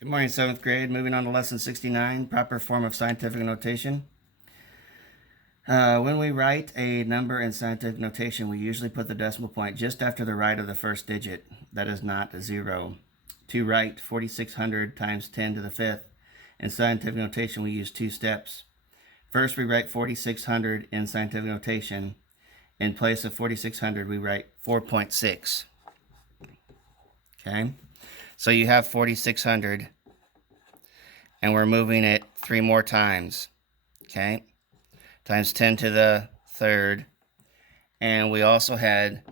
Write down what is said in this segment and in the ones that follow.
Good morning, 7th grade. Moving on to lesson 69, proper form of scientific notation. When we write a number in scientific notation, we usually put the decimal point just after the right of the first digit. That is not a 0. To write 4,600 times 10 to the 5th, in scientific notation, we use 2 steps. First, we write 4,600 in scientific notation. In place of 4,600, we write 4.6. Okay? So you have 4,600, and we're moving it 3 more times, okay? Times 10 to the 3rd, and we also had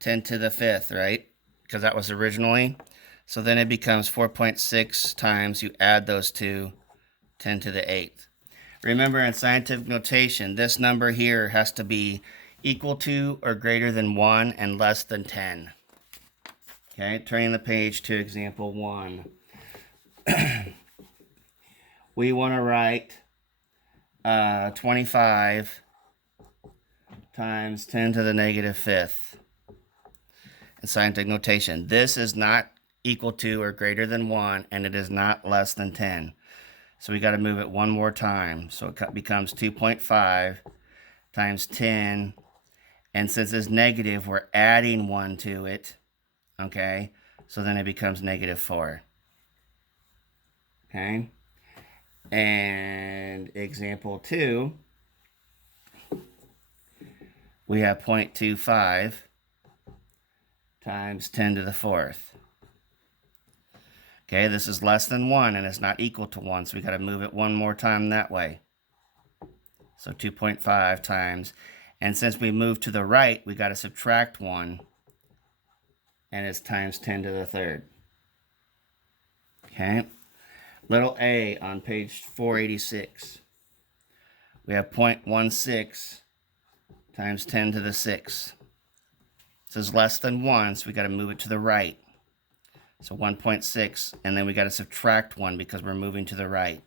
10 to the 5th, right? Because that was originally. So then it becomes 4.6 times, you add those two, 10 to the 8th. Remember, in scientific notation, this number here has to be equal to or greater than 1 and less than 10. Okay, turning the page to example 1. We want to write 25 times 10 to the negative 5th in scientific notation. This is not equal to or greater than 1, and it is not less than 10. So we got to move it one more time. So it becomes 2.5 times 10, and since it's negative, we're adding 1 to it. Okay, so then it becomes negative 4. Okay, and example 2, we have 0.25 times 10 to the 4th. Okay, this is less than 1 and it's not equal to 1, so we got to move it one more time that way. So 2.5 times, and since we moved to the right, we got to subtract 1, and it's times 10 to the 3rd. Okay, little a on page 486. We have 0.16 times 10 to the 6th. This is less than 1, so we got to move it to the right. So 1.6, and then we got to subtract 1 because we're moving to the right.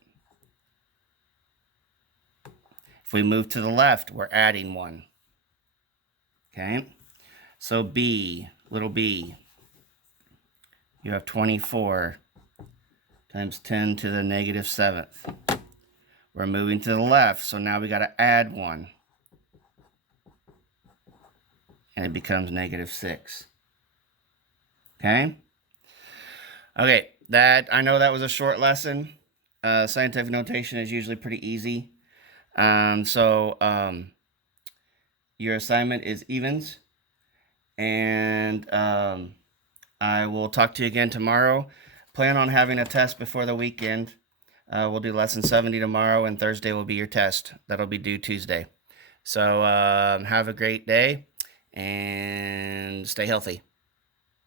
If we move to the left, we're adding 1. Okay, so b, little b, you have 24 times 10 to the negative 7th. We're moving to the left, so now we got to add 1. And it becomes negative 6. Okay? Okay, I know that was a short lesson. Scientific notation is usually pretty easy. Your assignment is evens. And I will talk to you again tomorrow. Plan on having a test before the weekend. We'll do lesson 70 tomorrow, and Thursday will be your test. That'll be due Tuesday. So have a great day and stay healthy.